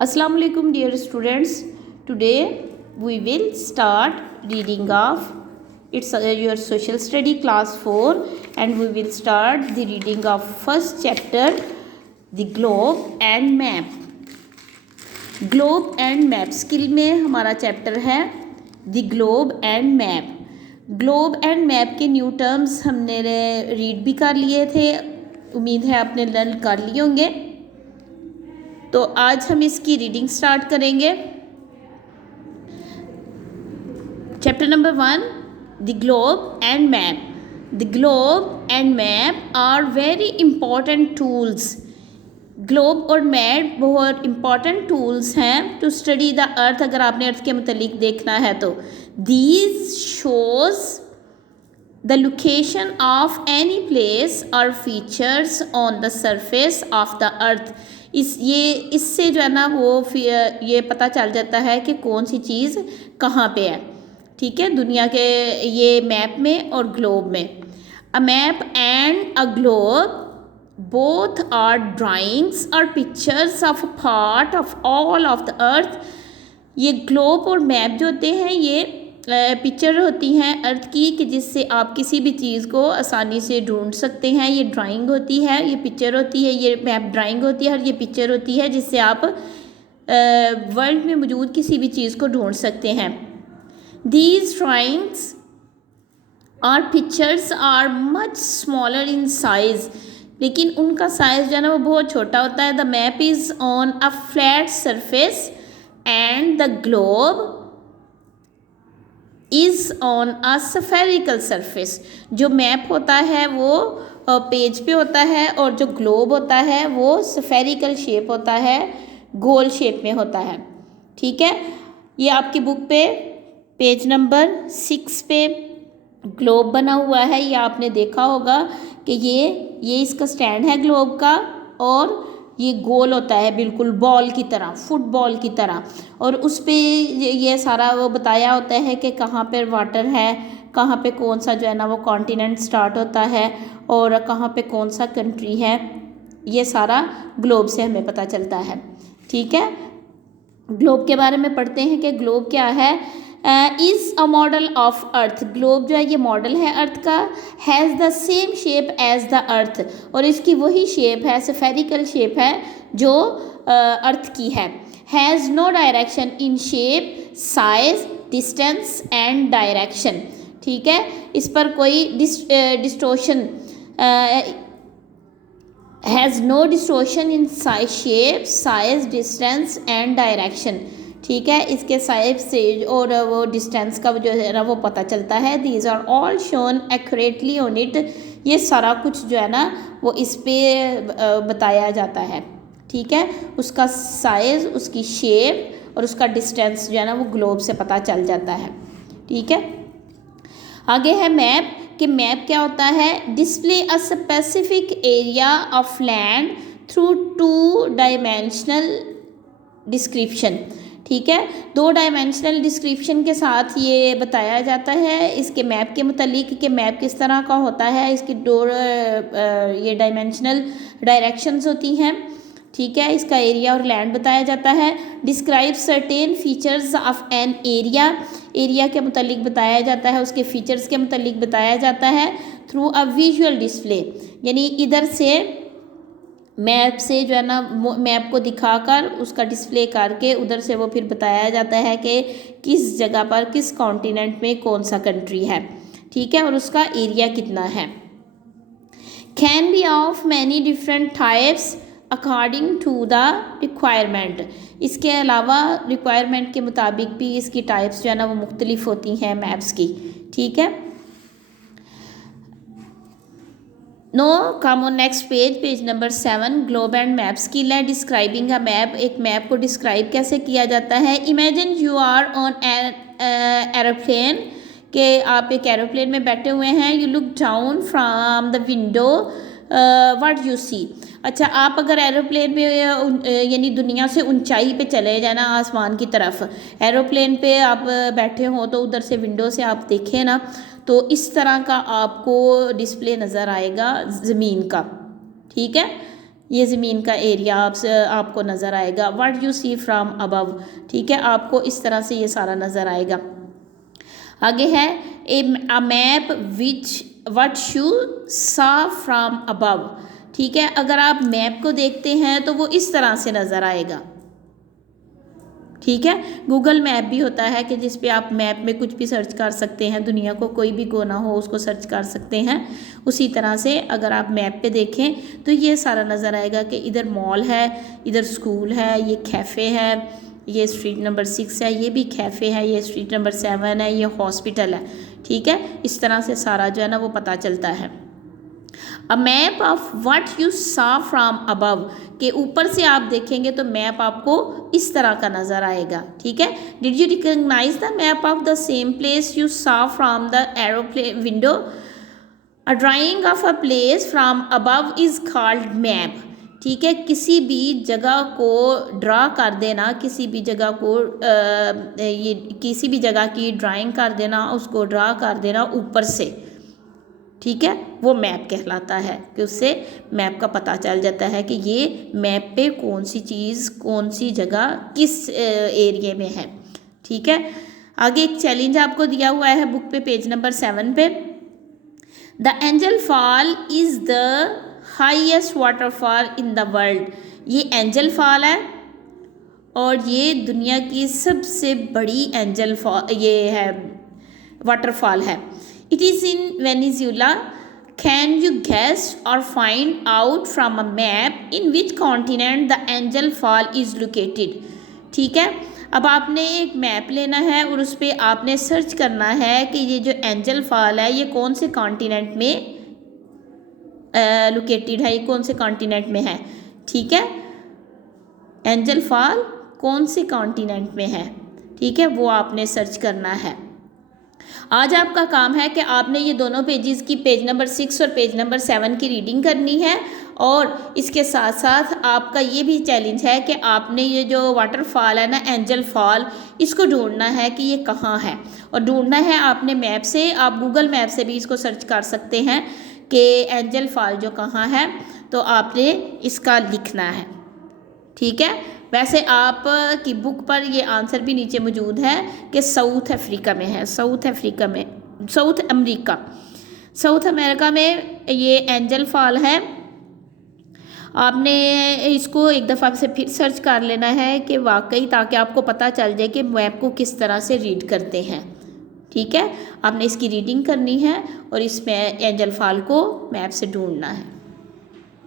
Assalamu alaikum dear students. Today we will start reading of it's your social study class 4 and we will start the reading of first chapter, the globe and map. Globe and map skill में हमारा chapter है the globe and map. Globe and map के new terms हमने read भी कर लिए थे, उम्मीद है आपने लर्न कर लिए होंगे। तो आज हम इसकी रीडिंग स्टार्ट करेंगे। Chapter number 1, the globe and map. The globe and map are very important tools. Globe और मैप बहुत इंपॉर्टेंट टूल्स हैं टू स्टडी द अर्थ। अगर आपने अर्थ के मतलब देखना है तो these shows the location of any place और features on the surface of the earth. इससे जो है ना वो ये पता चल जाता है कि कौन सी चीज़ कहाँ पे है। ठीक है, दुनिया के ये मैप में और ग्लोब में। A map and a globe both are drawings or pictures of a part of all of the earth। ये ग्लोब और मैप जो होते हैं ये पिक्चर होती हैं अर्थ की, कि जिससे आप किसी भी चीज़ को आसानी से ढूंढ सकते हैं। ये ड्राइंग होती है, ये पिक्चर होती है, ये मैप ड्राइंग होती है और ये पिक्चर होती है जिससे आप वर्ल्ड में मौजूद किसी भी चीज़ को ढूंढ सकते हैं। These drawings or pictures are much smaller in size, लेकिन उनका साइज़ जो है ना वो बहुत छोटा होता है। The map is on a flat surface and the globe is on a spherical surface. जो मैप होता है वो पेज पे होता है और जो ग्लोब होता है वो स्फेरिकल शेप होता है, गोल शेप में होता है। ठीक है, ये आपकी बुक पे पेज नंबर 6 पे ग्लोब बना हुआ है। ये आपने देखा होगा कि ये इसका स्टैंड है ग्लोब का और ये गोल होता है बिल्कुल बॉल की तरह, फुटबॉल की तरह। और उस पे ये सारा वो बताया होता है कि कहाँ पर वाटर है, कहाँ पे कौन सा जो है ना वो कॉन्टिनेंट स्टार्ट होता है और कहाँ पे कौन सा कंट्री है। ये सारा ग्लोब से हमें पता चलता है। ठीक है, ग्लोब के बारे में पढ़ते हैं कि ग्लोब क्या है। Is a model of earth. Globe जो है ये मॉडल है अर्थ का। Has the same shape as the earth, और इसकी वही शेप है, स्फेरिकल शेप है जो अर्थ की है। Has no direction in shape, size, distance and direction. ठीक है, इस पर कोई distortion has no distortion in size, shape, size, distance and direction. ठीक है, इसके साइज से और वो डिस्टेंस का जो है ना वो पता चलता है। These are all shown accurately on it. ये सारा कुछ जो है ना वो इस पे बताया जाता है। ठीक है, उसका साइज़, उसकी शेप और उसका डिस्टेंस जो है ना वो ग्लोब से पता चल जाता है। ठीक है, आगे है मैप। कि मैप क्या होता है। Display a specific area of land through 2 dimensional description. ठीक है, 2 डायमेंशनल डिस्क्रिप्शन के साथ ये बताया जाता है इसके मैप के मुतालिक कि मैप किस तरह का होता है। इसकी 2 ये डायमेंशनल डायरेक्शंस होती हैं। ठीक है, इसका एरिया और लैंड बताया जाता है। Describe certain features of an area. Area के मुतालिक बताया जाता है, उसके फीचर्स के मुतालिक बताया जाता है थ्रू अ विजुअल डिस्प्ले। यानी इधर से मैप से जो है ना मैप को दिखाकर उसका डिस्प्ले करके उधर से वो फिर बताया जाता है कि किस जगह पर, किस कॉन्टिनेंट में कौन सा कंट्री है। ठीक है, और उसका एरिया कितना है। Can be of many different types according to the requirement. इसके अलावा रिक्वायरमेंट के मुताबिक भी इसकी टाइप्स जो है ना वो मुख्तलिफ होती हैं मैप्स की। ठीक है, no come on next page, page number 7। Globe and map skill है। Describing a map. एक मैप को डिस्क्राइब कैसे किया जाता है। Imagine you are on an aeroplane, कि आप एक एरोप्लेन में बैठे हुए हैं। You look down from the window, what you see. अच्छा, आप अगर एरोप्लेन में यानी दुनिया से ऊंचाई पे चले जाना, आसमान की तरफ एरोप्लेन पे आप बैठे हो तो उधर से विंडो से आप देखें ना तो इस तरह का आपको डिस्प्ले नज़र आएगा ज़मीन का। ठीक है, ये ज़मीन का एरिया आपको नज़र आएगा। What you see from above, ठीक है, आपको इस तरह से ये सारा नज़र आएगा। आगे है a map which what you saw from above, ठीक है, अगर आप मैप को देखते हैं तो वो इस तरह से नज़र आएगा। ठीक है, गूगल मैप भी होता है कि जिस पे आप मैप में कुछ भी सर्च कर सकते हैं, दुनिया को कोई भी कोना हो उसको सर्च कर सकते हैं। उसी तरह से अगर आप मैप पे देखें तो ये सारा नज़र आएगा कि इधर मॉल है, इधर स्कूल है, ये कैफ़े है, ये स्ट्रीट नंबर 6 है, ये भी कैफ़े है, ये स्ट्रीट नंबर 7 है, ये हॉस्पिटल है। ठीक है, इस तरह से सारा जो है ना वो पता चलता है। A map of what you saw from above, के ऊपर से आप देखेंगे तो मैप आपको इस तरह का नज़र आएगा। ठीक है, did you recognise the map of the same place you saw from the aeroplane window. A drawing of a place from above is called map. ठीक है, किसी भी जगह को ड्रा कर देना, किसी भी जगह को ये किसी भी जगह की ड्राइंग कर देना, उसको ड्रा कर देना ऊपर से, ठीक है, वो मैप कहलाता है कि उससे मैप का पता चल जाता है कि ये मैप पे कौन सी चीज़, कौन सी जगह किस एरिया में है। ठीक है, आगे एक चैलेंज आपको दिया हुआ है बुक पे, पेज नंबर 7 पे। The angel fall is the highest waterfall in the world. ये एंजल फॉल है और ये दुनिया की सबसे बड़ी एंजल फॉल ये है, वाटरफॉल है। It is in Venezuela. Can you guess or find out from a map in which continent the Angel Fall is located? ठीक है, अब आपने एक मैप लेना है और उस पर आपने सर्च करना है कि ये जो एंजल फॉल है ये कौन से कॉन्टिनेंट में लोकेटेड है, ये कौन से कॉन्टिनेंट में है। ठीक है, एंजल फॉल कौन से कॉन्टिनेंट में है, ठीक है, वो आपने सर्च करना है। आज आपका काम है कि आपने ये दोनों पेजेस की, पेज नंबर 6 और पेज नंबर 7 की रीडिंग करनी है और इसके साथ साथ आपका ये भी चैलेंज है कि आपने ये जो वाटरफॉल है ना, एंजल फॉल, इसको ढूंढना है कि ये कहाँ है, और ढूंढना है आपने मैप से। आप गूगल मैप से भी इसको सर्च कर सकते हैं कि एंजल फॉल जो कहाँ है, तो आपने इसका लिखना है। ठीक है, वैसे आप की बुक पर ये आंसर भी नीचे मौजूद है कि साउथ अफ्रीका में है, साउथ अमेरिका में ये एंजल फॉल है। आपने इसको एक दफ़ा से फिर सर्च कर लेना है कि वाकई, ताकि आपको पता चल जाए कि मैप को किस तरह से रीड करते हैं। ठीक है, आपने इसकी रीडिंग करनी है और इसमें एंजल फॉल को मैप से ढूंढना है।